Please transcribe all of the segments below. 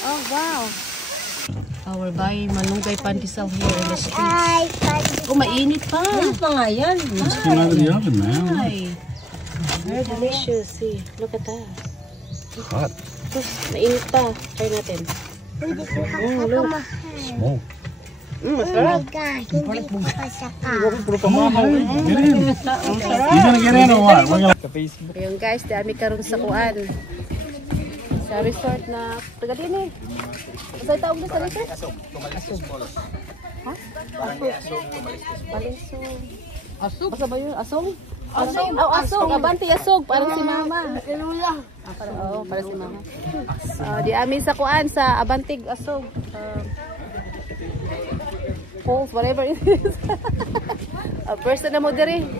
Oh, wow. We're buying malunggay pandesal here in the streets. Oh, mainit pa. Mainit pa nga yan. It's coming out of the oven, man. Ay. Very delicious. See, look at that. It's hot. Mainit pa. Try natin. Look. Smoke. Masarap. Get in. You gonna get in or what? We're gonna... Ayun guys, dami karon sa kuan. Sa resort na taga din eh. Sa tawag na sa resort? Asog. Ha? Balisong. Asog? Basta ba yun? Asong? Asog. Oh, asog. Abanti asog. Parang si mama. Para si mama. Di amin sa kuan sa Abantig asog. Falls, whatever it is. First na mo diri.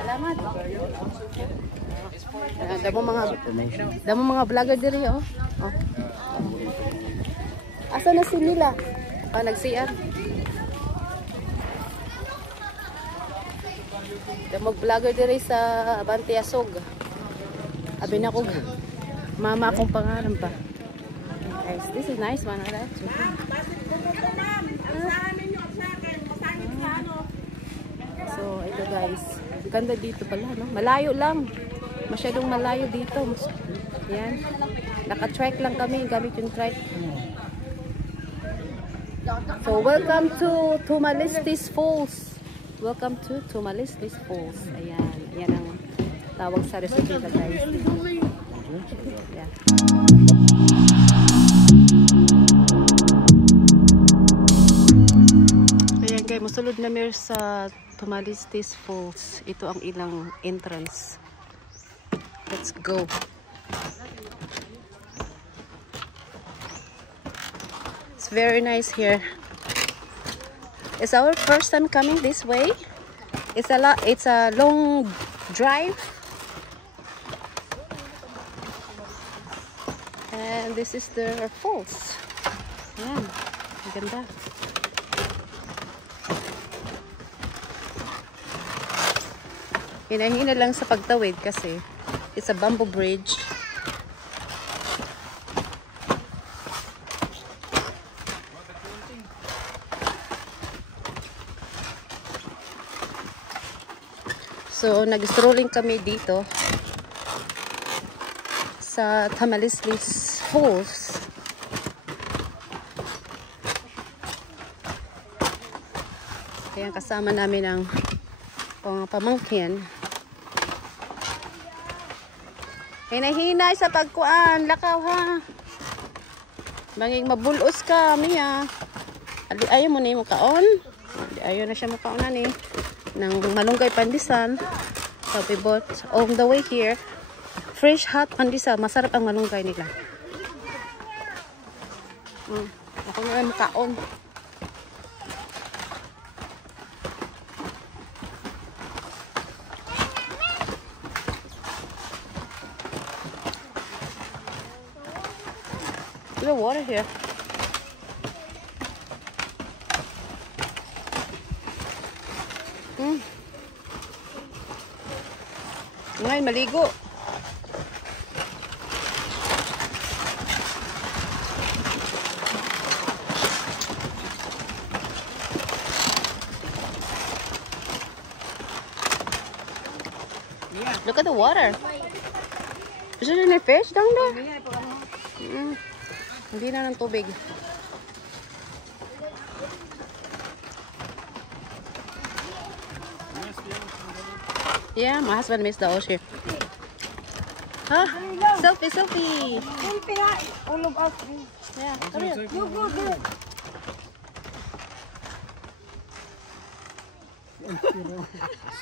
Salamat. Damo mga vlogger diri oh. Asa na si nila? Nag-CR. Damo vlogger diri sa Abanti Asog. Abi na ko mama akong pangalan pa. Guys, this is nice man, right? So, ito guys. Ganda dito pala, no? Malayo lang. Masyadong malayo dito. Yan. Naka-trek lang kami. Gamit yung trek. So, welcome to Tumalistis Falls. Welcome to Tumalistis Falls. Ayan. Ayan ang tawag sa resort nila, guys. Yeah. Ayan, guys. Musulod na mer sa Tumalistis Falls. Ito ang ilang entrance. Let's go. It's very nice here. It's our first time coming this way. It's a long drive. And this is the falls. Ayan. Ang ganda. Hinahina lang sa pagtawid kasi it's a bamboo bridge. So, nag-strolling kami dito sa Tumalistis Falls. Ayan, kasama namin ang pamangkin. Hinahinay sa pagkuan, lakaw ha. Banging mabulos ka, Mia. Ayaw mo na yung kaon. Ayaw na siya makaonan eh. Ng malunggay pandesal. So we bought on the way here fresh hot pandesal. Masarap ang malunggay nila. Ako na yung makaon. There's water here. Ngayon, maligo. Look at the water. Is there any fish down there? Hindi na ng tubig. Yeah, my husband missed the ocean. Huh? Selfie, selfie. All of us. Yeah, come here. Go.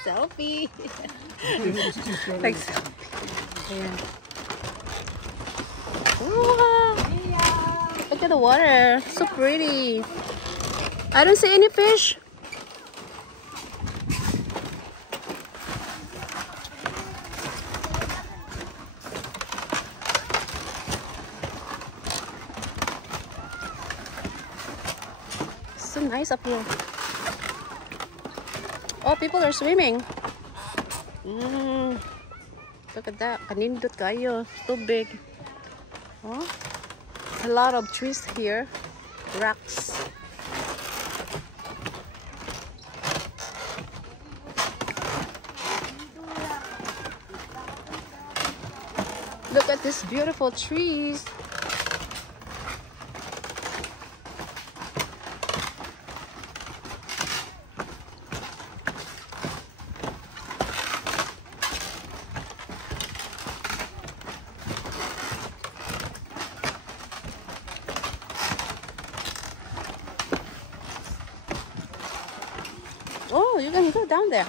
Selfie. Thanks. Yeah. Wow. Look at the water. So pretty. I don't see any fish. So nice up here. Oh, people are swimming. Look at that. Kanindot kayo. Tubig. Oh, a lot of trees here. Rocks. Look at these beautiful trees. Oh, you can go down there.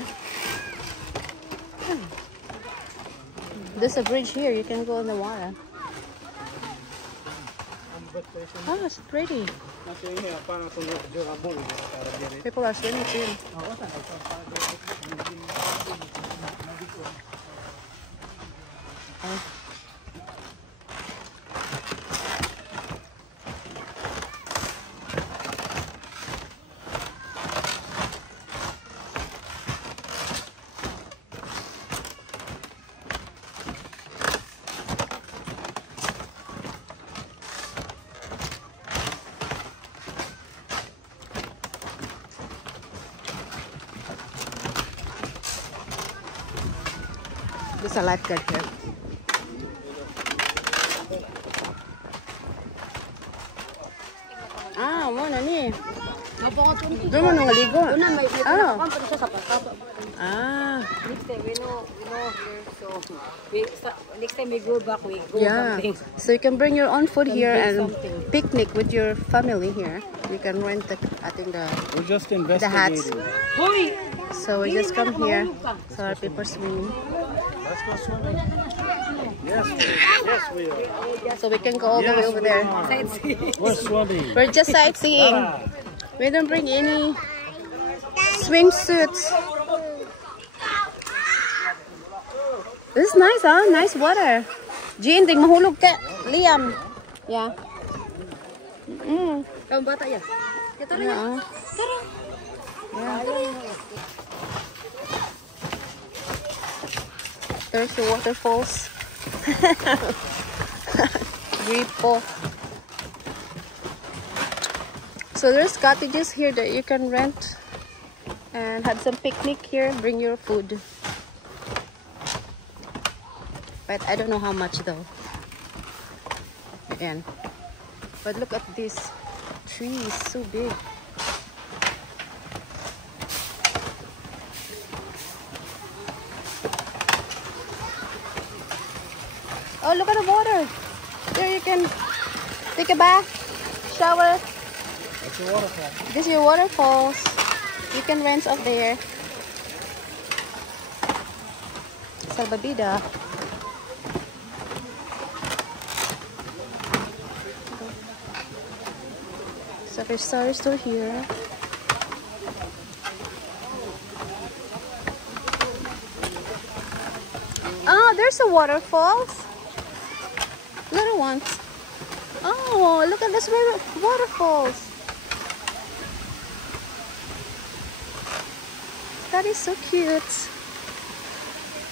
There's a bridge here. You can go in the water. Oh, it's pretty. People are swimming too. Oh. There's a lifeguard here. Ah, mo na ni. Doon mo nang ligo. Ah. Ah. Next time we know here, so next time we go back, we go Yeah. something. So you can bring your own food here bring and something. picnic with your family here. You can rent the, I think We're just the hats. investigating. Hoy! So we just come here. So our people swimming. Let's go swimming. Yes, we are. So we can go all the way over there. We're swimming. We're just sightseeing. We don't bring any swimsuits. This is nice, huh? Nice water. Jean, ting mahulog ka. Liam. Yeah. Kamu bata ya? Kita rin. Yeah. Yeah. There's the waterfalls. Gripo. So there's cottages here that you can rent and have some picnic here. Bring your food. But I don't know how much though. Again. But look at this tree, so big. Oh, look at the water. There you can take a bath, shower. That's your waterfall. This is your waterfalls. You can rent up there. Salbabida. So there's Star Store here. Oh, there's a waterfalls. Little ones. Oh, look at this waterfalls. That is so cute.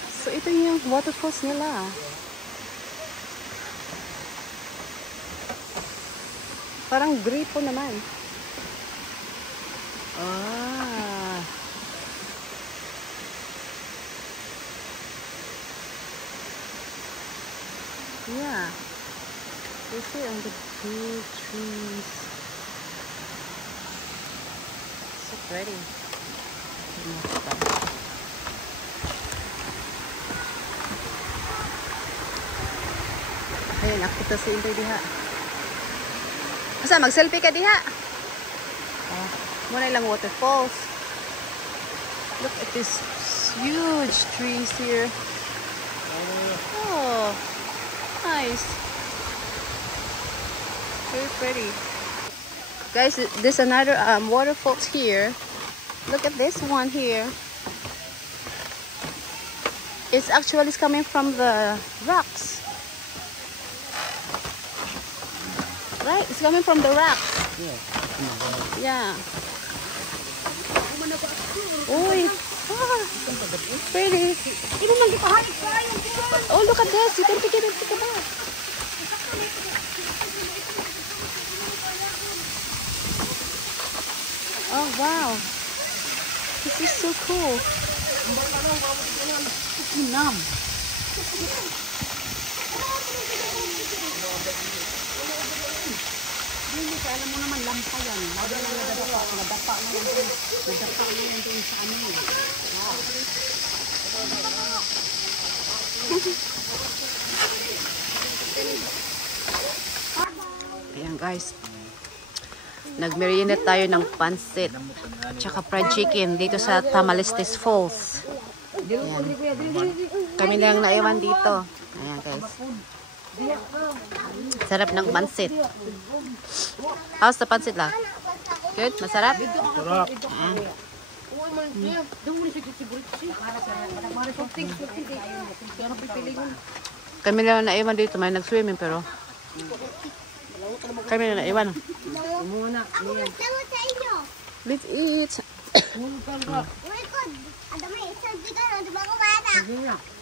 So ito yung waterfalls nila. Parang gripo naman. Ah. Yeah. You see on the big trees. So pretty. Ayan, ako ta sa intay diha. Asa, mag-selfie ka diha. Oh, muna ilang waterfalls. Look at these huge trees here. Oh, nice. Very pretty. Guys, there's another waterfalls here. Look at this one here. It's actually coming from the rocks. Right? It's coming from the rocks. Yeah. Uy. Ah, pretty. Oh, look at this. You can take it and take it out. Oh, wow. This is so cool. Nam. Hindi ka alam mo naman lampa yan. Lagi lang nadapa na yan din. Nadapa na yan din sa ano eh. Ayan guys. Nagmerienda tayo ng pansit. Tsaka fried chicken dito sa Tamalistes Falls. Ayan. Kami lang naiwan dito. Ayan guys. Sarap ng pansit. How's the pansit lang? Good? Masarap? Sarap. Kami lang naiwan dito. May nag-swimming pero kami lang naiwan. Let's eat. Uy, good. Ada may isa dito na, di ba kumain?